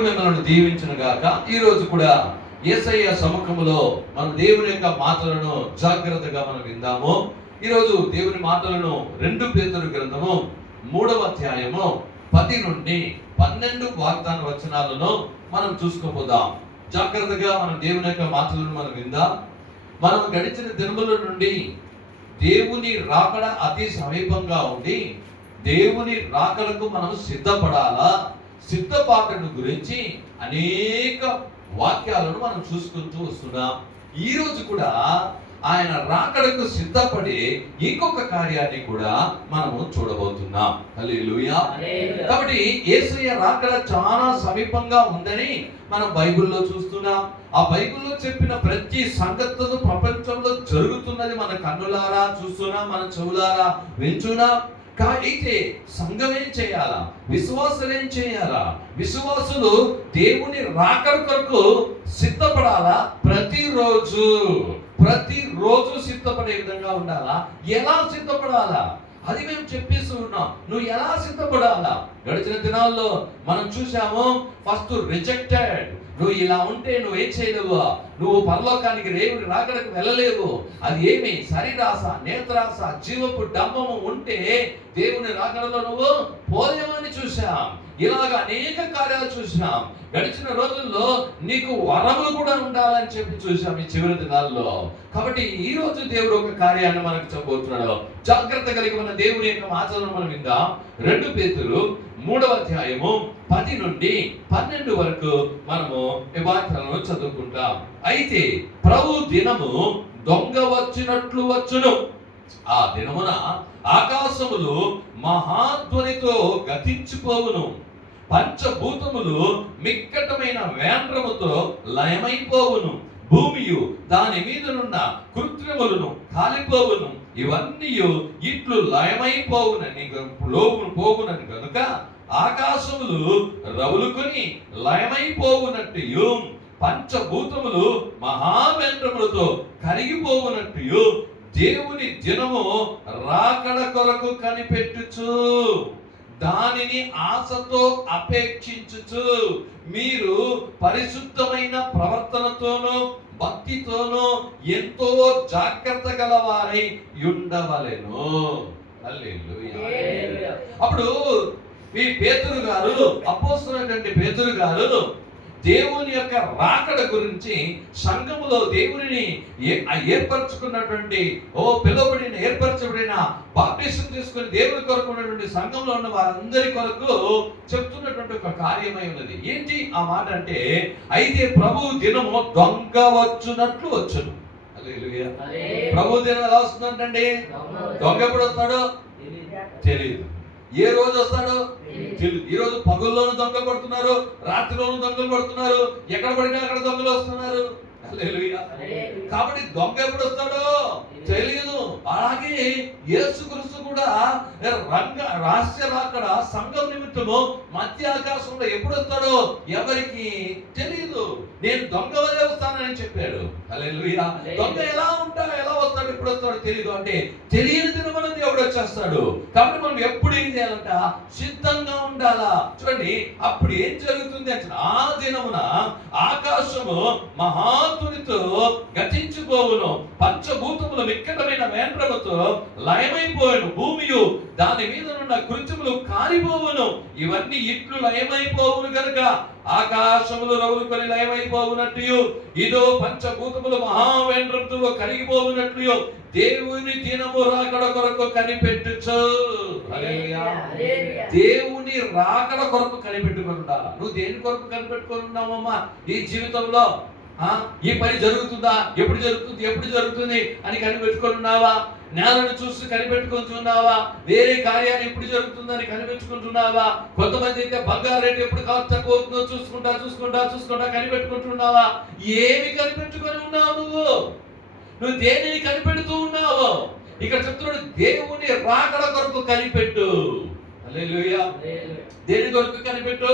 దేవుడు మిమ్మల్ని దీవించును గాక. ఈ రోజు కూడా యేసయ్య సముఖములో మనం దేవుని యొక్క మాటలను జాగ్రత్తగా మనం విందాము. ఈరోజు దేవుని మాటలను 2 పేతురు గ్రంథము 3వ అధ్యాయము 10 నుండి 12 వాగ్దాన వచనాలను మనం చూసుకోపోదాం. జాగ్రత్తగా మనం దేవుని యొక్క మాటలను మనం విందాం. మనం గడిచిన దినముల నుండి దేవుని రాకడ అతి సమీపంగా ఉంది. దేవుని రాకడకు మనం సిద్ధపడాలా, సిద్ధపాటును గురించి అనేక వాక్యాలను మనం చూసుకుంటూ వస్తున్నాం. ఈ రోజు కూడా ఆయన రాకడకు సిద్ధపడి ఇంకొక కార్యాన్ని కూడా మనము చూడబోతున్నాం. హల్లెలూయా. కాబట్టి యేసయ్య రాకడ చాలా సమీపంగా ఉందని మనం బైబిల్లో చూస్తున్నాం. ఆ బైబిల్లో చెప్పిన ప్రతి సంగతులు ప్రపంచంలో జరుగుతున్నది మన కన్నులారా చూస్తున్నాం, మన చెవులారా వింటున్నాం. అయితే సంఘం ఏం చేయాలా? విశ్వాసులు ఏం చేయాలా? విశ్వాసులు దేవుని రాకడ కొరకు సిద్ధపడాలా. ప్రతిరోజు సిద్ధపడే విధంగా ఉండాలా. ఎలా సిద్ధపడాలా అది మేము చెప్పేస్తూ ఉన్నాం. నువ్వు ఎలా సిద్ధపడాలా? గడిచిన దినాల్లో మనం చూసాము. First rejected. నువ్వు ఇలా ఉంటే నువ్వేం చేయలేవు, నువ్వు పరలోకానికి దేవుని రాకడకు వెళ్ళలేవు. అది ఏమి? శరీరాశ, నేత్రాశ, జీవపు డంబము ఉంటే దేవుని రాకడలో నువ్వు పోలేమని చూసాం. ఇలాగ అనేక కార్యాలు చూసాం. గడిచిన రోజుల్లో నీకు వరములు కూడా ఉండాలని చెప్పి చూసాం ఈ చివరి దినాల్లో. కాబట్టి ఈ రోజు దేవుడు ఒక కార్యాన్ని మనకు చెప్పబోతున్నాడు. జాగ్రత్త కలిగి ఉన్న దేవుని యొక్క మాటలను మనం విందాం. 2 పేతురు 3వ అధ్యాయము 10 నుండి 12 వరకు మనము ఈ వాక్యాలను చదువుకుంటాం. అయితే ప్రభు దినము దొంగ వచ్చినట్లు వచ్చును. ఆ దినమున ఆకాశములు మహాధ్వనితో గతించిపోవును, పంచభూతములు మిక్కటమైన వేండ్రముతో లయమైపోవును, భూమియు దాని మీదనున్న కృత్రిములను కాలిపోవును. ఇవన్నీ ఇట్లు లయమైపోవునని పోవునని కనుక ఆకాశములు రవులుకొని లయమైపోవునట్టు, పంచభూతములు మహావేంద్రములతో కరిగిపోవునట్టు దేవుని దినము రాకడ కొరకు కనిపెట్టుచు దానిని ఆశతో అపేక్షించుచు మీరు పరిశుద్ధమైన ప్రవర్తనతోనూ భక్తితోనూ ఎంతో జాగ్రత్త గలవారై ఉండవలెను. హల్లెలూయా. అప్పుడు ఈ పేతురు గారు, అపోస్తలుడైనటువంటి పేతురు గారు దేవుని యొక్క రాకడ గురించి సంఘములో దేవునిని ఏర్పరచుకున్నటువంటి ఏర్పరచబడిన బాప్టిజం తీసుకుని దేవుని కొరకు ఉన్నటువంటి సంఘంలో ఉన్న వారందరి కొరకు చెప్తున్నటువంటి ఒక కార్యమై ఉన్నది. ఏంటి ఆ మాట అంటే, అయితే ప్రభు దినము దొంగ వచ్చునట్లు వచ్చును. హల్లెలూయా. ప్రభు దినం ఎలా వస్తుందంటండి? దొంగ ఎప్పుడు వస్తాడో తెలియదు. ఏ రోజు వస్తాడో తెలియదు. ఈ రోజు పగుల్లోనూ దొంగలు పడుతున్నారు, రాత్రిలోనూ దొంగలు పడుతున్నారు, ఎక్కడ పడినా అక్కడ దొంగలు వస్తున్నారు. హల్లెలూయా. కాబట్టి దొంగ ఎప్పుడు వస్తాడో తెలియదు. అలాగే యేసుక్రీస్తు కూడా రహస్య రాకడ సంఘం నిమిత్తము మధ్య ఆకాశంలో ఎప్పుడు వస్తాడో ఎవరికి తెలియదు. నేను దొంగ వలే వస్తానని చెప్పాడు. హల్లెలూయా. దొంగ ఎలా వస్తాడు, ఎప్పుడు వస్తాడో తెలియదు. అంటే తెలియని దినమున దేవుడు వచ్చేస్తాడు. కాబట్టి మనం ఎప్పుడు ఏం చేయాలంట? సిద్ధంగా ఉండాలా. చూడండి, అప్పుడు ఏం జరుగుతుంది అంటే, ఆ దినమున ఆకాశము మహాధ్వనితో గతించిపోవును, పంచభూతములు మిక్కటమైన వేండ్రముతో లయమైపోవును, భూమియు దాని మీద ఉన్న కృత్యములు కారిపోవును. ఇవన్నీ ఇట్లు లయమైపోవును గనుక ఆకాశములు రవులుకొని లయమైపోవునట్లు, ఇదో పంచభూతములు మహావేంద్రముతో కరిగిపోవునట్లు దేవుని దినము రాకడ కొరకు కనిపెట్టుచు. దేవుని రాకడ కొరకు కనిపెట్టుకుని ఉండాలి. నువ్వు దేని కొరకు కనిపెట్టుకుని ఉన్నావమ్మా ఈ జీవితంలో? ఈ పని జరుగుతుందా, ఎప్పుడు జరుగుతుంది అని కనిపెట్టుకొని ఉన్నావా? నేలను చూసి కనిపెట్టుకుంటున్నావా? వేరే కార్యాలు ఎప్పుడు జరుగుతుందని కనిపెట్టుకుంటున్నావా? కొంతమంది అయితే బంగారు రేటు ఎప్పుడు కాస్త తక్కువ అవుతుందో చూసుకుంటా కనిపెట్టుకుంటున్నావా? ఏమి కనిపెట్టుకొని ఉన్నావు నువ్వు దేనిని కనిపెడుతూ ఉన్నావు? ఇక్కడ చెప్తున్నాడు, దేవుని రాకడ కొరకు కనిపెట్టు. హల్లెలూయా. దేని కొరకు కనిపెట్టు?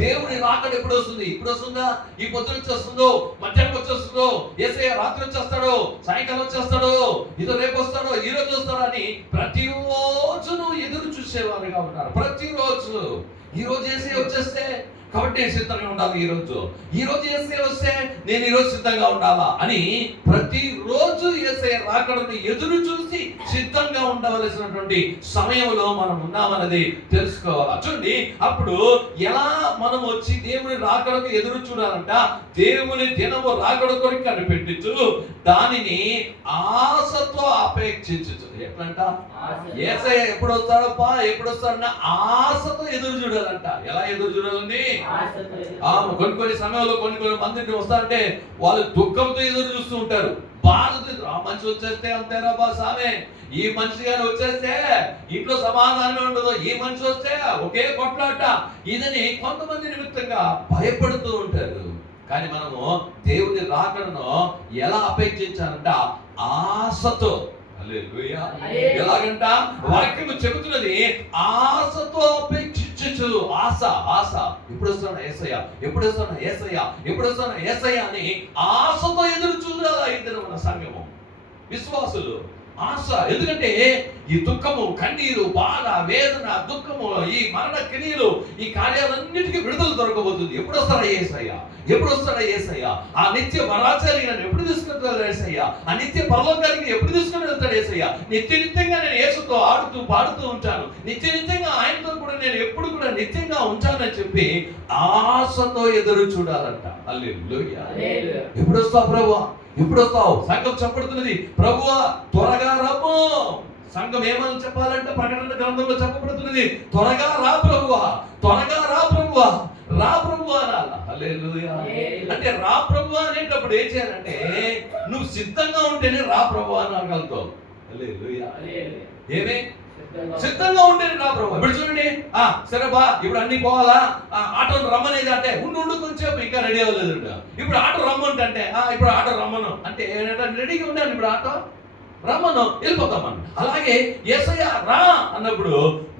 దేవుని రాకడ ఎప్పుడు వస్తుంది? ఇప్పుడు వస్తుందా? ఈ పొద్దున వచ్చేస్తుందో, మధ్యాహ్నం వచ్చేస్తుందో, యేసయ్య రాత్రి వచ్చేస్తాడో, సాయంకాలం వచ్చేస్తాడో, ఇదో రేపు వస్తాడో, ఈ రోజు వస్తాడో అని ప్రతిరోజు నువ్వు ఎదురు చూసేవారుగా ఉన్నారు. ప్రతిరోజు ఈ రోజు యేసయ్య వచ్చేస్తే కాబట్టి నేను సిద్ధంగా ఉండాలి. ఈ రోజు యేసయ్య వస్తే నేను ఈరోజు సిద్ధంగా ఉండాలా అని ప్రతిరోజు యేసయ్య రాకడను ఎదురు చూసి సిద్ధంగా ఉండవలసినటువంటి సమయంలో మనం ఉన్నామన్నది తెలుసుకోవాలా. చూడండి, అప్పుడు ఎలా మనం వచ్చి దేవుని రాకడకు ఎదురు చూడాలంట, దేవుని దినము రాకడ కొరకు కనిపెట్టించు, దానిని ఆశతో అపేక్షించు. ఎట్లంట, యేసయ్య ఎప్పుడు వస్తాడప్పా, ఎప్పుడు వస్తాడన్న ఆశతో ఎదురు చూడాలంట. ఎలా ఎదురు చూడాలండి? కొన్ని సమయంలో కొన్ని మందిని వస్తారంటే వాళ్ళు దుఃఖంతో ఎదురు చూస్తూ ఉంటారు, బాధతో. ఆ మనిషి వచ్చేస్తే అంతేరా బా సామే, ఈ మనిషి గారు వచ్చేస్తే ఇంట్లో సమాధానమే ఉండదు, ఈ మనిషి వస్తే ఒకే కొట్లాట, ఇదని కొంతమంది నిమిత్తంగా భయపడుతూ ఉంటారు. కానీ మనము దేవుని రాకడను ఎలా అపేక్షించాలంట? ఆశతో. హల్లెలూయా. ఎలాగంట? వాక్యము చెబుతున్నది ఆశతో అపేక్షించు. ఆశ ఎప్పుడు వస్తాడు యేసయ్య, ఎప్పుడు వస్తాడు యేసయ్య, ఎప్పుడు వస్తాడు యేసయ్య అని ఆశతో ఎదురు చూడాలా ఇద్దరు మన సంఘము విశ్వాసులు. ఆశ. ఎందుకంటే ఈ దుఃఖము, కన్నీరు, బాధ, వేదన, దుఃఖము, ఈ మరణ క్రియలు, ఈ కార్యాలన్నిటికీ విడుదల దొరకబోతుంది. ఎప్పుడు వస్తాడా యేసయ్య, ఎప్పుడు వస్తాడా యేసయ్య? ఆ నిత్య వరాచారి నన్ను ఎప్పుడు తీసుకెళ్తాడు యేసయ్య? ఆ నిత్య పరలోకానికి ఎప్పుడు తీసుకుని వెళ్తాడు యేసయ్య? నిత్యంగా నేను యేసుతో ఆడుతూ పాడుతూ ఉంటాను, నిత్యంగా ఆయనతో కూడా నేను ఎప్పుడు కూడా నిత్యంగా ఉంటానని చెప్పి ఆశతో ఎదురు చూడాలంట. హల్లెలూయా. ఎప్పుడు వస్తావు ప్రభువా, ఎప్పుడు వస్తావు? సంఘం చెప్పబడుతున్నది, ప్రభువా త్వరగా రమ్ము. సంఘం ఏమని చెప్పాలంటే ప్రకటన గ్రంథంలో చెప్పబడుతున్నది, త్వరగా రా ప్రభువా, త్వరగా రా ప్రభువా, రా ప్రభువా అనాలా. హల్లెలూయా. అంటే రా ప్రభువా అనేటప్పుడు ఏం చేయాలంటే నువ్వు సిద్ధంగా ఉంటేనే రా ప్రభువా అని అనగలుగుతావు. హల్లెలూయా. ఏమే సిద్ధంగా ఉంటేనే రా ప్రభు. ఇప్పుడు చూడండి, సరే బా ఇప్పుడు అన్ని పోవాలా, ఆటోను రమ్మనేది అంటే ఉండు కొంచెం ఇంకా రెడీ అవ్వలేదు. ఇప్పుడు ఆటో రమ్మంటే ఇప్పుడు ఆటో రమ్మను అంటే రెడీగా ఉండాలి. ఇప్పుడు ఆటో రమ్మను, వెళ్ళిపోతామని. అలాగే యేసయ్య రా అన్నప్పుడు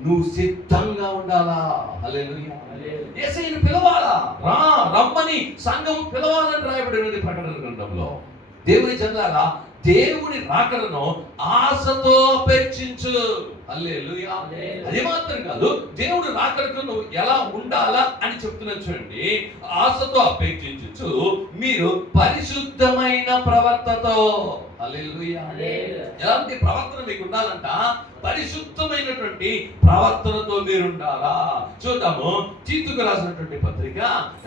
నువ్వు సిద్ధంగా ఉండాలా. హల్లెలూయా. యేసయ్యను పిలవాలా, రా రమ్మని సంఘం పిలవాలని రాయబడినది ప్రకటన గ్రంథంలో. దేవుని జనాలా దేవుని రాకడను ఆశతో అపేక్షించు. హల్లెలూయా. అది మాత్రం కాదు, దేవుడు రాకడకు నువ్వు ఎలా ఉండాలా అని చెప్తున్నా చూడండి. ఆశతో అపేక్షించు, మీరు పరిశుద్ధమైన ప్రవర్తనతో. హల్లెలూయా. ఎలాంటి ప్రవర్తన మీకు ఉండాలంట? పరిశుద్ధమైనటువంటి ప్రవర్తనతో మీరు ఉండాలా. చూద్దాము, తీతుకు రాసినటువంటి పత్రిక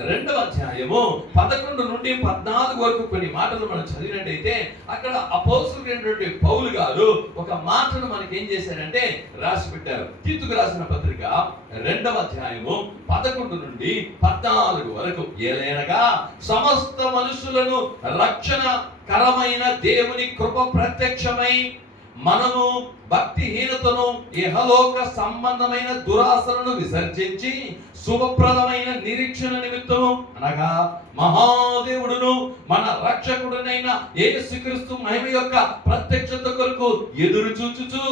2వ అధ్యాయము 11 నుండి 14 వరకు కొన్ని మాటలు మనం చదివినట్టయితే అక్కడ అపోస్తలుడైనటువంటి పౌలు గారు ఒక మాటను మనకి ఏం చేశారంటే రాసి పెట్టారు. తీతుకు రాసిన పత్రిక 2వ అధ్యాయము 11 నుండి 14 వరకు. ఏలైనగా సమస్త మనుషులను రక్షణకరమైన దేవుని కృప ప్రత్యక్షమై మనము భక్తిహీనతను, ఇహలోక సంబంధమైన దురాశలను విసర్జించి శుభప్రదమైన నిరీక్షణ నిమిత్తము అనగా మహాదేవుడును మన రక్షకుడునైన యేసుక్రీస్తు మహిమ యొక్క ప్రత్యక్షత కొరకు ఎదురు చూచుచు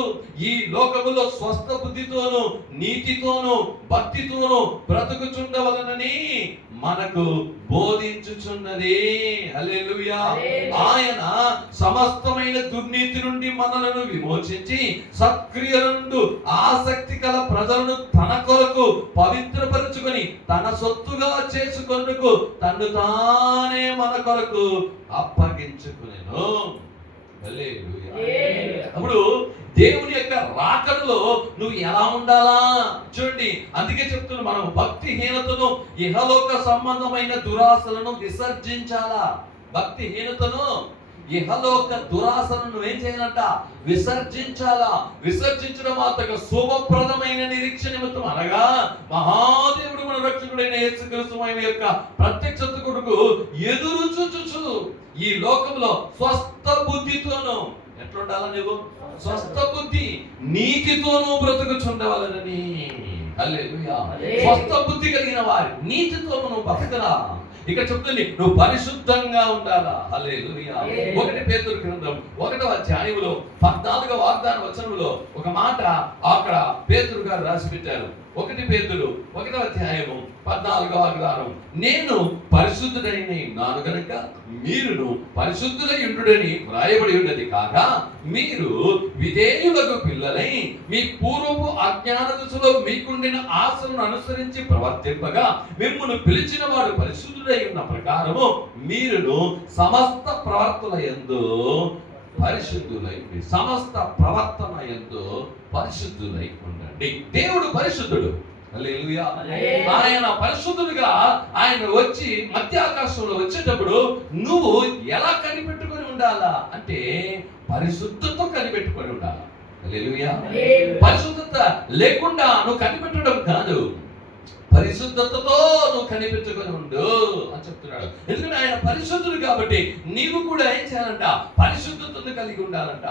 ఈ లోకములో స్వస్థ బుద్ధితోను, నీతితోను, భక్తితోను బ్రతుకుచుండవలనని మనకు బోధించుచున్నది. హల్లెలూయా. ఆయన సమస్తమైన దుర్నీతి నుండి మనలను విమోచించి సత్క్రియల నుండి ఆసక్తి కల ప్రజలను తన కొరకు పవిత్రపరచుకొని తన సొత్తుగా చేసుకొనుటకు తన్ను తానే మన కొరకు అప్పగించుకునేను. హల్లెలూయా. అప్పుడు దేవుని యొక్క రాకడలో నువ్వు ఎలా ఉండాలా చూడండి. అందుకే చెప్తున్నా, మనం భక్తిహీనతను, ఇహలోక సంబంధమైన దురాశలను విసర్జించాలా. భక్తిహీనతను, ఇహలోక దురాశలను నువ్వేం చేయాలంట? విసర్జించాలా. విసర్జించడం మాత్రమే శుభప్రదమైన నిరీక్షణ నిమిత్తం అనగా మహాదేవుడు మన రక్షకుడైన యేసుక్రీస్తు మహిమ యొక్క ప్రత్యక్షత కొరకు ఎదురు చూచుచు ఈ లోకంలో స్వస్థ బుద్ధితోను. ఎట్లుండాలా నువ్వు? స్వస్థ బుద్ధి, నీతితోనూ బ్రతుకుచుండవలనని. హల్లెలూయా. స్వస్థ బుద్ధి కలిగిన వారి నీతితో నువ్వు బతకరా. ఇక్కడ చెప్తుంది నువ్వు పరిశుద్ధంగా ఉండాలా. హల్లెలూయా. 1 పేతురు గ్రంథం 1వ అధ్యాయములో 14వ వాగ్దాన వచనంలో ఒక మాట అక్కడ పేతురు గారు రాసి పెట్టారు. 1 పేతురు 1వ అధ్యాయము 14వ ఆదివారం, నేను పరిశుద్ధుడైన ఉన్నాను గనుక మీరును పరిశుద్ధులై ఉండుడని వ్రాయబడి ఉన్నది కాగా, మీరు విధేయులకు పిల్లలై మీ పూర్వపు అజ్ఞాన దశలో మీకుండిన ఆశలను అనుసరించి ప్రవర్తింపగా, మిమ్మును పిలిచిన వాడు పరిశుద్ధుడై ఉన్న ప్రకారము మీరును సమస్త ప్రవర్తన యందు పరిశుద్ధులై, సమస్త ప్రవర్తన యందు పరిశుద్ధులై ఉండండి. దేవుడు పరిశుద్ధుడు. హల్లెలూయా. ఆయన పరిశుద్ధుడిగా ఆయన వచ్చి మధ్య ఆకాశంలో వచ్చేటప్పుడు నువ్వు ఎలా కనిపెట్టుకొని ఉండాలా అంటే పరిశుద్ధతో కనిపెట్టుకొని ఉండాలా. హల్లెలూయా. పరిశుద్ధత లేకుండా నువ్వు కనిపెట్టడం కాదు, పరిశుద్ధతతో నువ్వు కనిపెట్టుకొని ఉండు అని చెప్తున్నాడు. ఎందుకంటే ఆయన పరిశుద్ధుడు కాబట్టి నీవు కూడా ఏం చేయాలంట, పరిశుద్ధతను కలిగి ఉండాలంట.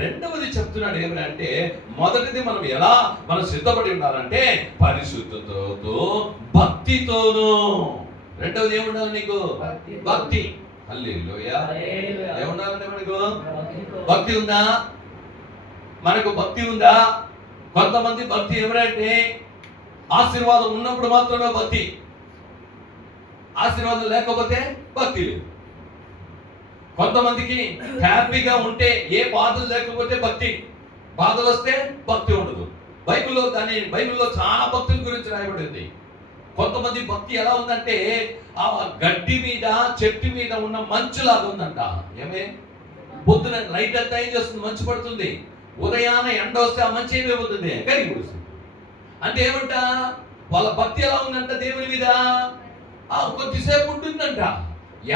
రెండవది చెప్తున్నాడు ఏమంటే, మొదటిది మనం సిద్ధపడి ఉండాలంటే పరిశుద్ధతతో భక్తితోను. రెండవది ఏముండాలి నీకు? భక్తి. హల్లెలూయా. ఏముండాలంటే మనకు భక్తి ఉందా? మనకు భక్తి ఉందా? కొంతమంది భక్తి ఎవరంటే ఆశీర్వాదం ఉన్నప్పుడు మాత్రమే భక్తి, ఆశీర్వాదం లేకపోతే భక్తి లేదు. కొంతమందికి హ్యాపీగా ఉంటే, ఏ బాధలు లేకపోతే భక్తి, బాధలు వస్తే భక్తి ఉండదు. బైబిల్లో చాలా భక్తుల గురించి రాయబడింది. కొంతమంది భక్తి ఎలా ఉందంటే ఆ గడ్డి మీద చెట్టు మీద ఉన్న మంచులాగా ఉందంట. ఏమే పొద్దున లైట్ అంతా ఏం చేస్తుంది, మంచు పడుతుంది. ఉదయాన ఎండ వస్తే ఆ మంచి ఏమైపోతుంది, కరిగి పడుతుంది. అంటే ఏమంట, వాళ్ళ భక్తి ఎలా ఉందంట దేవుని మీద, కొద్దిసేపు ఉంటుందంట.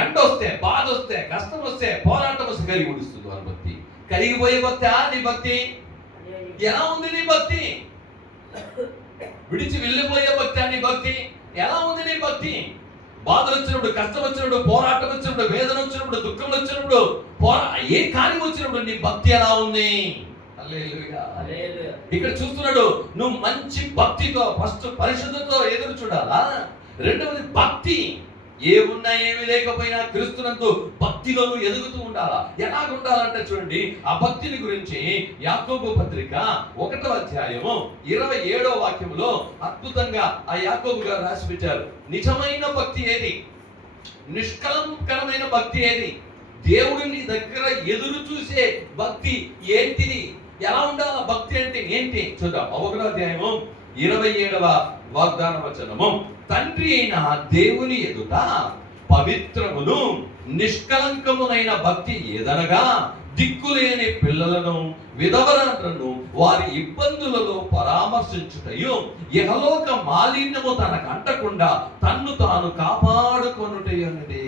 ఎండ వస్తే, బాధ వస్తే, కష్టం వస్తే, పోరాటం వస్తే కరిగి ఉడుస్తుంది వాళ్ళ భక్తి. కరిగిపోయే భక్తి నీ భక్తి ఎలా ఉంది? నీ భక్తి విడిచి వెళ్ళిపోయే భక్తి నీ భక్తి ఎలా ఉంది? నీ భక్తి బాధలు వచ్చినప్పుడు, కష్టం వచ్చినప్పుడు, పోరాటం వచ్చినప్పుడు, వేదన వచ్చినప్పుడు, దుఃఖం వచ్చినప్పుడు, ఏ కార్యం వచ్చినప్పుడు నీ భక్తి ఎలా ఉంది? ఇక్కడ చూస్తున్నాడు, నువ్వు మంచి భక్తితో ఫస్ట్ పరిశుద్ధతో ఎదురు చూడాలా. రెండవది భక్తి, ఏమున్నా ఏమి లేకపోయినా క్రీస్తునందు భక్తిలో నువ్వు ఎదుగుతూ ఉండాలా. ఎలాగ ఉండాలంటే చూడండి, ఆ భక్తిని గురించి యాకోబు పత్రిక 1వ అధ్యాయము 27వ వాక్యములో అద్భుతంగా ఆ యాకోబు గారు రాసి పెట్టారు. నిజమైన భక్తి ఏది? నిష్కలంకరమైన భక్తి ఏది? దేవుడిని దగ్గర ఎదురు చూసే భక్తి ఏంటిది? ఎలా ఉండాల భక్తి అంటే ఏంటి చూద్దాం. 1వ అధ్యాయము 27వ వాగ్దాన వచనము, తండ్రి అయిన దేవుని ఎదుట పవిత్రమును నిష్కలంకమునైన భక్తి ఏదనగా, దిక్కులేని పిల్లలను విధవరాలను వారి ఇబ్బందులలో పరామర్శించుటయు, ఇహలోక మాలిన్యము తనకు అంటకుండా తన్ను తాను కాపాడుకొనుటయున్నదే.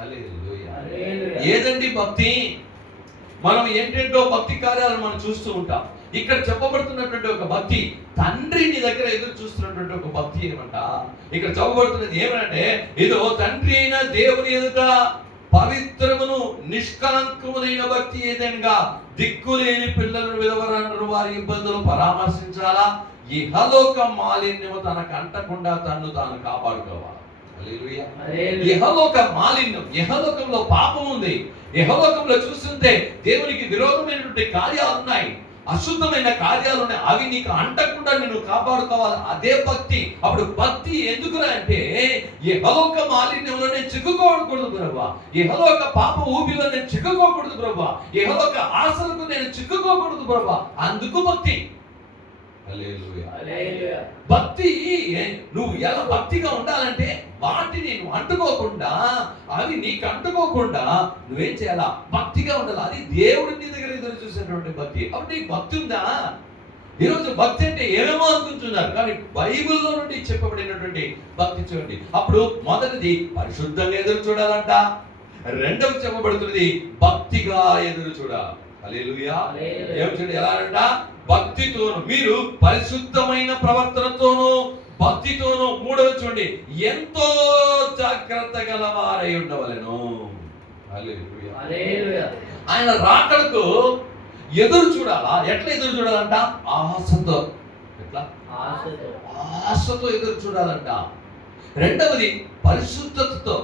హల్లెలూయా. ఏదండి భక్తి? మనం ఏంటంటో భక్తి కార్యాలను మనం చూస్తూ ఉంటాం. ఇక్కడ చెప్పబడుతున్నటువంటి ఒక భక్తి, తండ్రి నీ దగ్గర ఎదురు చూస్తున్నటువంటి ఒక భక్తి ఏమంట. ఇక్కడ చెప్పబడుతున్నది ఏమంటే, ఇదో తండ్రి అయిన దేవుని ఎదుట పవిత్రమును నిష్కలంకమునైన భక్తి ఏదనగా, దిక్కులేని పిల్లలను విధవరాలను వారి ఇబ్బందులు పరామర్శించాలా, ఇహలోక మాలిన్యము తనకు అంటకుండా తన్ను తాను కాపాడుకోవాలి. ఇహలోక మాలిన్యం, ఇహలోకంలో పాపం ఉంది. ఇహలోకంలో చూస్తుంటే దేవునికి విరోధమైనటువంటి కార్యాలు ఉన్నాయి, అశుద్ధమైన కార్యాలు ఉన్నాయి. అవి నీకు అంటకుండా నేను కాపాడుకోవాలి. అదే భక్తి. అప్పుడు భక్తి ఎందుకురా అంటే, ఇహలోక మాలిన్యంలో నేను చిక్కుకోకూడదు ప్రభువా, ఇహలోక పాప ఊపిలో నేను చిక్కుకోకూడదు ప్రభువా, ఇహలోక ఆశలకు నేను చిక్కుకోకూడదు ప్రభువా, అందుకు భక్తి. భక్తి నువ్వు ఎలా భక్తిగా ఉండాలంటే, వాటిని నువ్వు అంటుకోకుండా, అవి నీకు అంటుకోకుండా నువ్వేం చేయాలా, భక్తిగా ఉండాలి. అది దేవుడి నీ దగ్గర ఎదురు చూసేటువంటి భక్తి. అప్పుడు నీకు భక్తి ఉందా? ఈరోజు భక్తి అంటే ఏమేమో అనుకుంటున్నారు, కానీ బైబిల్లో నుండి చెప్పబడినటువంటి భక్తి చూడండి. అప్పుడు మొదటిది పరిశుద్ధంగా ఎదురు చూడాలంట. రెండవది చెప్పబడుతున్నది భక్తిగా ఎదురు చూడాలి. హల్లెలూయా. ఏమిటండి? ఎలా అంట? భక్తితోను, మీరు పరిశుద్ధమైన ప్రవర్తనతోను భక్తితోను. మూడవది చూడండి, ఎంతో జాగ్రత్త గలవారై ఉండవలెను. హల్లెలూయా. ఆయన రాకడకు ఎదురు చూడాలా. ఎట్లా ఎదురు చూడాలంట? ఆశతో. ఎట్లా? ఆశతో ఎదురు చూడాలంట. రెండవది పరిశుద్ధతతో,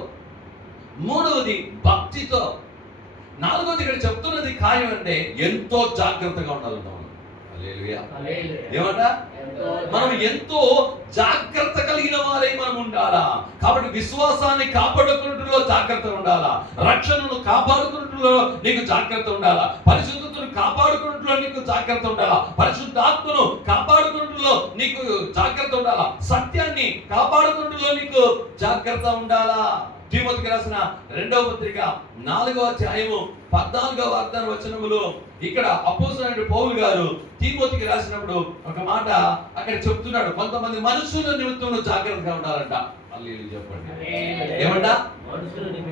మూడవది భక్తితో, నాలుగోది ఇక్కడ చెప్తున్నది కార్యం అంటే ఎంతో జాగ్రత్తగా ఉండాలి. హల్లెలూయా. ఏమంట? మనం ఎంతో జాగ్రత్త కలిగిన వారై మనం ఉండాలా. కాబట్టి విశ్వాసాన్ని కాపాడుకున్నట్లో జాగ్రత్త ఉండాలా, రక్షణను కాపాడుకున్నట్లో నీకు జాగ్రత్త ఉండాలా, పరిశుద్ధతను కాపాడుకున్నట్లో నీకు జాగ్రత్త ఉండాలా, పరిశుద్ధాత్మను కాపాడుకున్నట్లో నీకు జాగ్రత్త ఉండాలా, సత్యాన్ని కాపాడుకున్నట్లో నీకు జాగ్రత్త ఉండాలా. తిమోతికి రాసిన 2వ పత్రిక 4వ అధ్యాయము 14వ వాగ్దాన వచనములో ఇక్కడ అపోస్తలుడైన పౌలు గారు తిమోతికి రాసినప్పుడు ఒక మాట అక్కడ చెప్తున్నాడు. కొంతమంది మనుషుల నిమిత్తం జాగ్రత్తగా ఉండాలంట. హల్లెలూయా చెప్పండి. ఏమంట?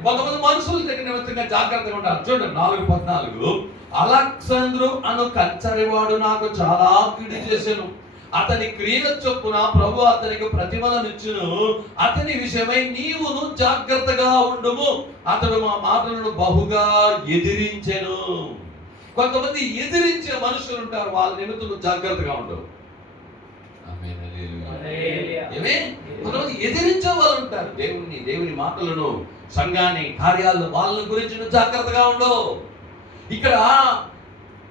కొంతమంది మనుషుల దగ్గర నిమిత్తంగా జాగ్రత్తగా ఉండాలి. చూడండి 4:14, అలెగ్జాంద్రు అను కచ్చరివాడు నాకు చాలా కీడు చేసెను, అతని క్రియల చొప్పున ప్రభు అతనికి ప్రతిఫలమిచ్చును, అతని విషయమై నీవును జాగ్రత్తగా ఉండుము, అతడు మా మాటలను బహుగా ఎదిరించెను. కొంతమంది ఎదిరించే మనుషులు ఉంటారు, వాళ్ళ నిమిత్తం జాగ్రత్తగా ఉండవు. కొంతమంది ఎదిరించే వాళ్ళు ఉంటారు, దేవుని మాటలను, సంఘాన్ని, కార్యాలను, వాళ్ళ గురించి జాగ్రత్తగా ఉండవు. ఇక్కడ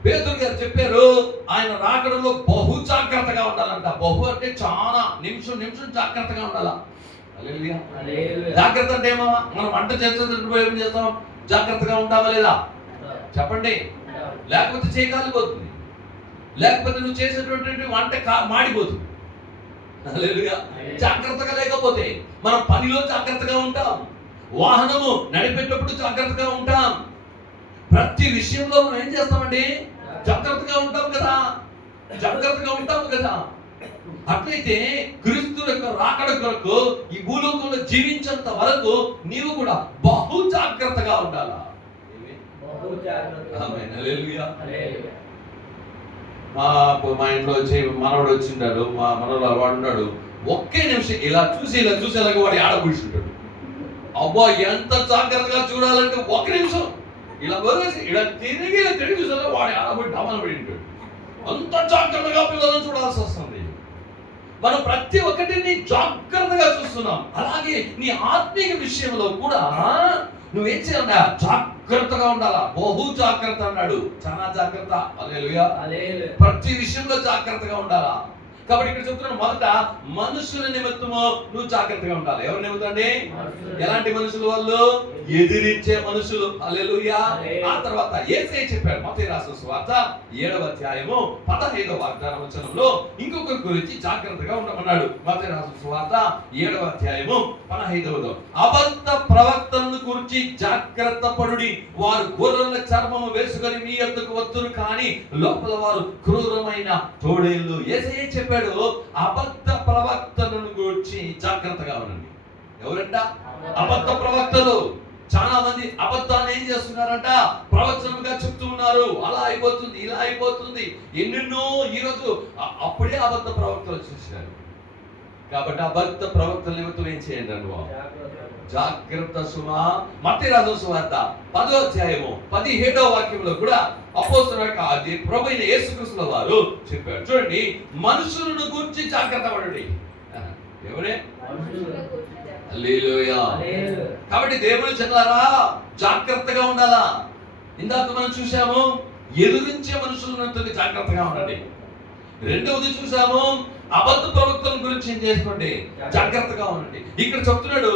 పేతురు గారు చెప్పారు, ఆయన రాకడంలో బహు జాగ్రత్తగా ఉండాలంట. బహు అంటే చాలా, నిమిషం జాగ్రత్తగా ఉండాలా. హల్లెలూయా. జాగ్రత్త అంటే ఏమో, మనం వంట చేసేటప్పుడు ఏం చేస్తాం? జాగ్రత్తగా ఉంటామా లేదా చెప్పండి. లేకపోతే చేయకాలిపోతుంది, లేకపోతే నువ్వు చేసేటటువంటి వంట మాడిపోతుంది. హల్లెలూయా. జాగ్రత్తగా లేకపోతే మనం పనిలో జాగ్రత్తగా ఉంటాం, వాహనము నడిపేటప్పుడు జాగ్రత్తగా ఉంటాం, ప్రతి విషయంలో మనం ఏం చేస్తామండి? జాగ్రత్తగా ఉంటాం కదా. అట్లయితే క్రీస్తు యొక్క రాకడ కొరకు ఈ భూలోకంలో జీవించేంత వరకు నీవు కూడా బహు జాగ్రత్తగా ఉండాలా. మా ఇంట్లో వచ్చి మనవడు వచ్చిండాడు, మా మనవడు వాడు ఉన్నాడు, ఒకే నిమిషం ఇలా చూసి అలాగే వాడు ఆడ కూర్చుంటాడు. అబ్బా ఎంత జాగ్రత్తగా చూడాలంటే ఒక నిమిషం ఇలా వదిలేసి ఇలా తిరిగి చూసాలో వాడు ఆడబడి డమలు పడి ఉంటాడు. అంత జాగ్రత్తగా పిల్లలను చూడాల్సి వస్తుంది. మనం ప్రతి ఒక్కటిని జాగ్రత్తగా చూస్తున్నాం. అలాగే నీ ఆత్మీయ విషయంలో కూడా నువ్వేం చేయాలి? జాగ్రత్తగా ఉండాలా. బహు జాగ్రత్త అన్నాడు, చాలా జాగ్రత్త. హల్లెలూయా. ప్రతి విషయంలో జాగ్రత్తగా ఉండాలా. కాబట్టి ఇక్కడ చెప్తున్నాను, మొదట మనుషుల నిమిత్తము నువ్వు జాగ్రత్తగా ఉండాలి. ఎవరి నిమిత్తం అండి? ఎలాంటి మనుషులు? వాళ్ళు ఎదిరించే మనుషులు. హల్లెలూయా. ఆ తర్వాత యేసయ్య చెప్పాడు మత్తయి రాసిన సువార్త 7వ అధ్యాయము 15వ వాగ్దాన వచనంలో ఇంకొకరి గురించి జాగ్రత్తగా ఉండమన్నాడు. మత్తయి రాసిన సువార్త 7వ అధ్యాయము 15వ, అబద్ధ ప్రవక్తలను గురించి జాగ్రత్త పడుడి, వారు గొర్రెల చర్మము వేసుకొని మీ యొద్దకు వత్తురు, కానీ లోపల వారు క్రూరమైన తోడేళ్ళు. యేసయ్య చెప్పాడు, అబద్ధ ప్రవక్తలను గురించి జాగ్రత్తగా ఉండండి. ఎవరంట? అబద్ధ ప్రవక్తలు. చాలా మంది అబద్ధాన్ని ఏం చేస్తున్నారంట? ప్రవచనముగా చెప్తూ ఉన్నారు. అలా అయిపోతుంది, ఇలా అయిపోతుంది, ఎన్నెన్నో. ఈరోజు అప్పుడే అబద్ధ ప్రవక్తలు వచ్చేసారు. కాబట్టి అబద్ధ ప్రవక్తల నిమిత్తం ఏం చేయండి అనుభవ? జాగ్రత్త సుమా. మత్తయి రాసిన సువార్త 10వ అధ్యాయము 17వ వాక్యంలో కూడా అపోస్తలుడైన ప్రభువైన యేసుక్రీస్తు వారు చెప్పారు. చూడండి, మనుషులను గురించి జాగ్రత్త పడండి. ఎవరే? హల్లెలూయా. కాబట్టి దేవుని చెన్నారా జాగ్రత్తగా ఉండాలా. ఇందాక మనం చూసాము, ఎదురించే మనుషులంతా జాగ్రత్తగా ఉండండి. రెండవది చూసాము, అబద్ధ ప్రవక్తల గురించి ఏం చేసుకోండి? జాగ్రత్తగా ఉండండి. ఇక్కడ చెప్తున్నాడు,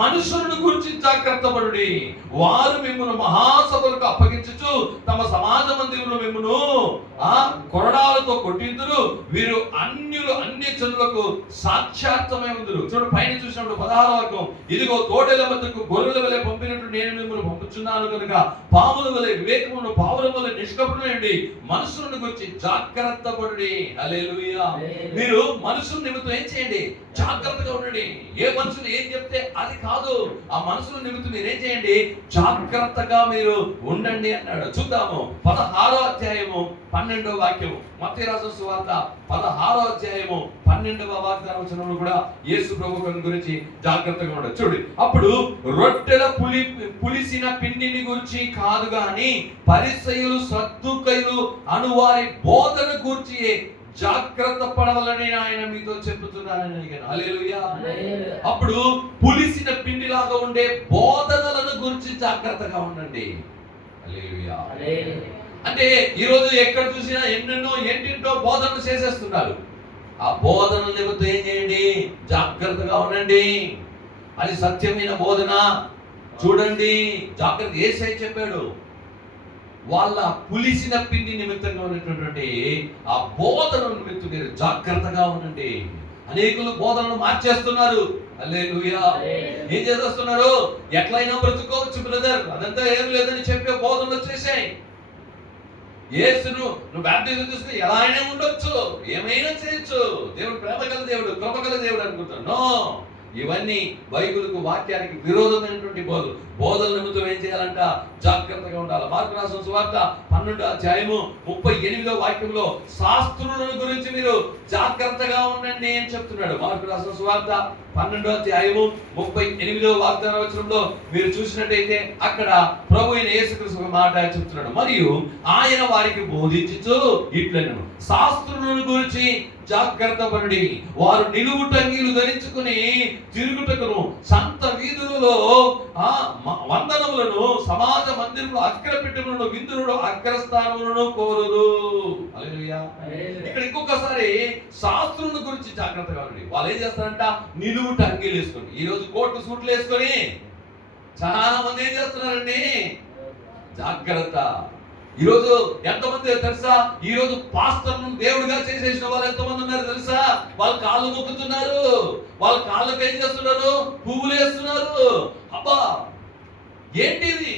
మనుషులను గురించి జాగ్రత్త పడుడి, వారు మిమ్మల్ని మహాసభలకు అప్పగించుచు తమ సమాజ మందిరంలో మిమ్మల్ని కొరడాలతో కొట్టిందురు, వీరు అన్య జనులకు సాక్షాత్మై ఉందరు. చూడు, పైన చూసినప్పుడు 16వ వాక్యం, ఇదిగో తోడేల మధ్యకు గొర్రెల వలె పంపినట్టు నేను మిమ్మల్ని పంపుచున్నాను కనుక పాముల వలె వివేకమును, పావుల వలె నిష్కపటులైండి, మనుషులను గురించి జాగ్రత్త పడుడి. హల్లెలూయా. మీరు మనుషుల నిమిత్తం ఏం చేయండి? జాగ్రత్తగా ఉండండి. ఏ మనుషులు ఏం చెప్తే అది కాదు, ఆ మనుషుల నిమిత్తం మీరు ఏం చేయండి? జాగ్రత్తగా మీరు ఉండండి అన్నాడు. చూద్దాము 16వ అధ్యాయము 12వ వాక్యము. మత్తయి రాసిన సువార్త 16వ అధ్యాయము 12వ వాగ్దాన వచనంలో కూడా యేసు ప్రభువు గురించి జాగ్రత్తగా ఉండదు. చూడండి, అప్పుడు రొట్టెల పులిసిన పిండిని గురించి కాదు గాని పరిసయ్యులు సద్దుకయ్యులు అనువారి బోధన గురించి జాగ్రత్త పడవాలని ఆయన మీతో చెబుతున్నానని అడిగాను. హల్లెలూయా. అప్పుడు పులిసిన పిండిలాగా ఉండే బోధనలను గురించి జాగ్రత్తగా ఉండండి. హల్లెలూయా. అంటే ఈరోజు ఎక్కడ చూసినా ఎన్నెన్నో ఏంటింటో బోధనలు చేసేస్తున్నారు. ఆ బోధన నిమిత్తం ఏం చేయండి? జాగ్రత్తగా ఉండండి. అది సత్యమైన బోధన. చూడండి, జాగ్రత్త. యేసయ్య చెప్పాడు, వాళ్ళ పులిసిన పిండి నిమిత్తంగా ఉన్నటువంటి ఆ బోధన నిమిత్తం మీరు జాగ్రత్తగా ఉండండి. అనేకులు బోధనలు మార్చేస్తున్నారు. హల్లెలూయా. ఏం చేస్తున్నారు? ఎట్లయినా బ్రతుకోవచ్చు బ్రదర్, అదంతా ఏం లేదని చెప్పే బోధనలు వచ్చేసాయి. యేసును నువ్వు బాప్టిజం తీసుకుని ఎలా అయినా ఉండొచ్చు, ఏమైనా చేయొచ్చు, దేవుడు ప్రేమ గల దేవుడు, కృప గల దేవుడు అనుకుంటాను. నో, ఇవన్నీ బైబిల్కు, వాక్యానికి విరోధమైనటువంటి బోధల నిమిత్తం ఏం చేయాలంట? జాగ్రత్తగా ఉండాలి. మార్కు రాసిన సువార్త 12వ అధ్యాయము 38వ వాక్యంలో శాస్త్రుల గురించి మీరు జాగ్రత్తగా ఉండండి అని చెప్తున్నాడు. మార్కు రాసిన సువార్త 12వ అధ్యాయము 38వ వాగ్దాన వచనంలో మీరు చూసినట్టయితే అక్కడ ప్రభు అయిన యేసుక్రీస్తు ఒక మాట చెప్తున్నాడు. మరియు ఆయన వారికి బోధించుచు ఇట్లనెను, శాస్త్రుల గురించి జాగ్రత్త పడి వారు నిలువుటంగీలు ధరించుకుని తిరుగుటకును, సంత వీధులలో వందనములను, సమాజ మందిరంలో అగ్రపీఠములను, విందులను, అగ్రస్థానములను కోరుదు. హల్లెలూయా. ఇక్కడ ఇంకొకసారి శాస్త్రుల గురించి జాగ్రత్తగా ఉండండి. వాళ్ళు ఏం చేస్తారంట? నిలువుట అంగీలు వేసుకొని, ఈ రోజు కోటు సూట్లు వేసుకొని చాలా మంది ఏం చేస్తున్నారండి? జాగ్రత్త. ఈరోజు ఎంతమంది తెలుసా? ఈరోజు పాస్టర్ను దేవుడిగా చేసేసిన వాళ్ళు ఎంతమంది ఉన్నారు తెలుసా? వాళ్ళు కాళ్ళు మొక్కుతున్నారు, వాళ్ళ కాళ్ళకి ఏం చేస్తున్నారు? పువ్వులు వేస్తున్నారు. అబ్బా, ఏంటిది?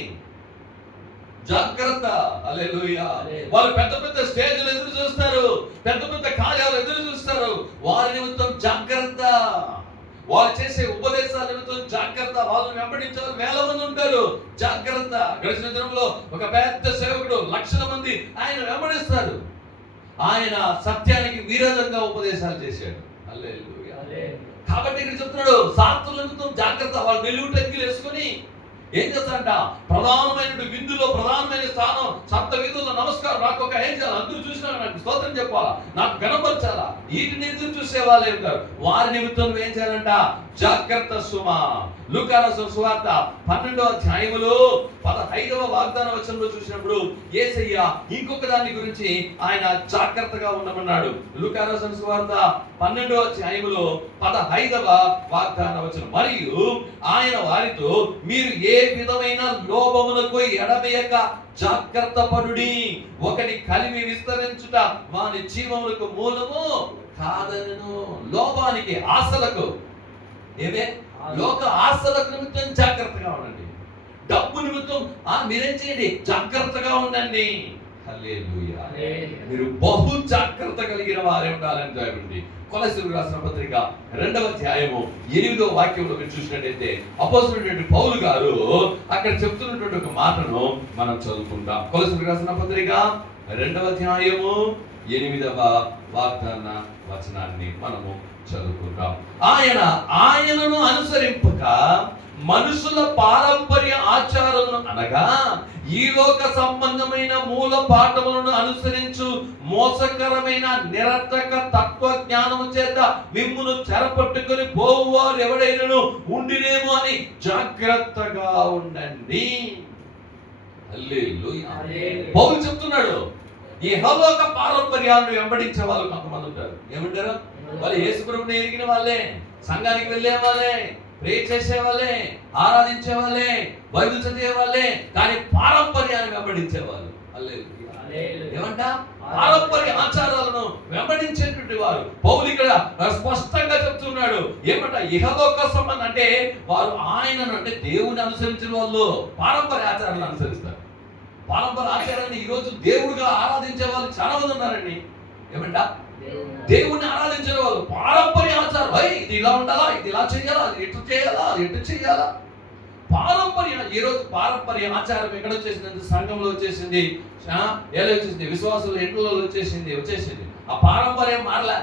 జాగ్రత్త. హల్లెలూయా. వాళ్ళు పెద్ద పెద్ద స్టేజ్లు ఎదురు చూస్తారు, పెద్ద పెద్ద కార్యాలు ఎదురు చూస్తారు. వారి నిమిత్తం జాగ్రత్త. వాళ్ళు చేసే ఉపదేశాల నిమిత్తం జాగ్రత్త. వాళ్ళని వెంబడించే వాళ్ళు వేల మంది ఉంటారు. జాగ్రత్త. గడిచిన దినంలో ఒక పెద్ద సేవకుడు, లక్షల మంది ఆయన వెంబడిస్తారు. ఆయన సత్యానికి విరోధంగా ఉపదేశాలు చేశాడు. హల్లెలూయా. కాబట్టి ఇక్కడ చెప్తున్నాడు, శాస్త్రుల నిమిత్తం జాగ్రత్త. వాళ్ళు నిలువుటంగీలు వేసుకొని ఏం చేస్తారంట? ప్రధానమైన విందులో, ప్రధానమైన స్థానం, సప్త వీధుల్లో నమస్కారం. నాకు ఒక ఏం చేయాలి? అందరూ చూసినా నాకు స్తోత్రం చెప్పాలా, నాకు గణపరచాలా, వీటిని ఎదురు చూసే వాళ్ళే ఉంటారు. వారి నిమిత్తం ఏం చేయాలంట? జాగ్రత్త సుమా. లూకా రాసిన సువార్త 12వ అధ్యాయములో 15వ వాగ్దాన వచనంలో చూసినప్పుడు యేసయ్య ఇంకొక దాని గురించి ఆయన జాగ్రత్తగా ఉండమన్నాడు. లూకా రాసిన సువార్త 12వ అధ్యాయములో 15వ వాగ్దాన వచనం, మరియు ఆయన వారితో, మీరు ఏ విధమైన లోభములకు ఎడమేయక జాగ్రత్త పడుడి, ఒకటి కలిమి విస్తరించుట వాని జీవములకు మూలము కాదనను. లోభానికి, ఆశలకు, ఏమే లోక ఆశలకు నిమిత్తం జాగ్రత్తగా ఉండండి. డబ్బు నిమిత్తం మీరేం చేయండి? జాగ్రత్తగా ఉండండి. హల్లెలూయా. మీరు బహు జాగ్రత్త కలిగిన వారే ఉండాలని చెప్పండి. కొలస్సీలకు రాసిన పత్రిక 2వ అధ్యాయము 8వ వాక్యంలో మీరు చూసినట్టయితే అపోస్తలుడైన పౌలు గారు అక్కడ చెప్తున్నటువంటి ఒక మాటను మనం చదువుకుంటాం. కొలస్సీలకు రాసిన పత్రిక 2వ అధ్యాయము 8వ వాగ్దాన వచనాన్ని మనము చదువుకుంటాం. ఆయనను అనుసరింపక మనుషుల పారంపర్య ఆచారాలను, అనగా ఈ లోక సంబంధమైన మూల పాఠములను అనుసరించు మోసకరమైన నిరర్థక తత్వ జ్ఞానము చేత మిమ్మును చెరపట్టుకొని పోవువారు ఎవడైనను ఉండినేమో అని జాగ్రత్తగా ఉండండి. హల్లెలూయా. పౌలు చెప్తున్నాడు, ఈ హలోక పారంపర్యాలను వెంబడించే వాళ్ళు కొంతమంది ఉంటారు. ఏమంటారు? వాళ్ళు యేసు ప్రభువుని ఎరిగిన వాళ్ళే, సంఘానికి వెళ్ళే వాళ్ళే, ప్రే చేసే వాళ్ళే, ఆరాధించే వాళ్ళే, బైబిల్ చదివే వాళ్ళే, కానీ పారంపర్యాన్ని వెంబడించే వాళ్ళు. ఏమంట? పారంపర్య ఆచారాలను వెంబడించేటువంటి వారు. పౌలు ఇక్కడ స్పష్టంగా చెప్తున్నాడు. ఏమంట? ఇహలోక సంబంధం అంటే వారు ఆయనను, అంటే దేవుని అనుసరించిన వాళ్ళు పారంపర్య ఆచారాలను అనుసరిస్తారు. పారంపర్య ఆచారాన్ని ఈరోజు దేవుడిగా ఆరాధించే వాళ్ళు చాలా మంది ఉన్నారండి. ఏమంట? దేవుణ్ణి ఆరాధించే వాళ్ళు పారంపర్య ఆచారం, ఇది ఇలా ఉండాలా, ఇది ఇలా చేయాలా, ఎటు చేయాలా, ఎటు చేయాలా, పారంపర్యం. ఈ రోజు పారంపర్య ఆచారం ఎక్కడ వచ్చేసింది? సంఘంలో వచ్చేసింది, ఎలా వచ్చేసింది? విశ్వాసుల ఇంట్లో వచ్చేసింది. ఆ పారంపర్యం మారలే.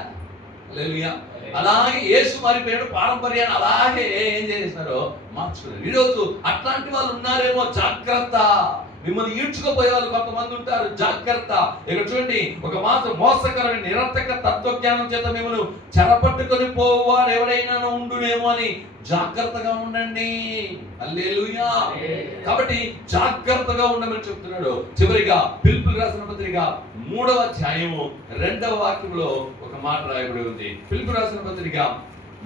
హల్లెలూయా. అలాగే యేసు మారిపోయాడు, పారంపర్యాన్ని అలాగే ఏం చేసినారో మార్చుకున్నారు. ఈరోజు అట్లాంటి వాళ్ళు ఉన్నారేమో, జాగ్రత్త. మిమ్మల్ని ఈడ్చుకోపోయే వాళ్ళు కొంతమంది ఉంటారు, జాగ్రత్త. ఇక్కడ చూడండి, ఒక మాత్రం మోసకరమైన నిరర్థక తత్వజ్ఞానం చేత మిమ్మల్ని చెరపట్టుకొని పోవారు ఎవరైనా ఉండునేమో అని జాగ్రత్తగా ఉండండి. హల్లెలూయా. కాబట్టి జాగ్రత్తగా ఉండమని చెప్తున్నాడు. చివరిగా పిలుపులకు రాసిన పత్రిక 3వ అధ్యాయము 2వ వాక్యంలో ఒక మాట రాయబడి ఉంది. ఫిలిప్పీయులకు రాసిన పత్రిక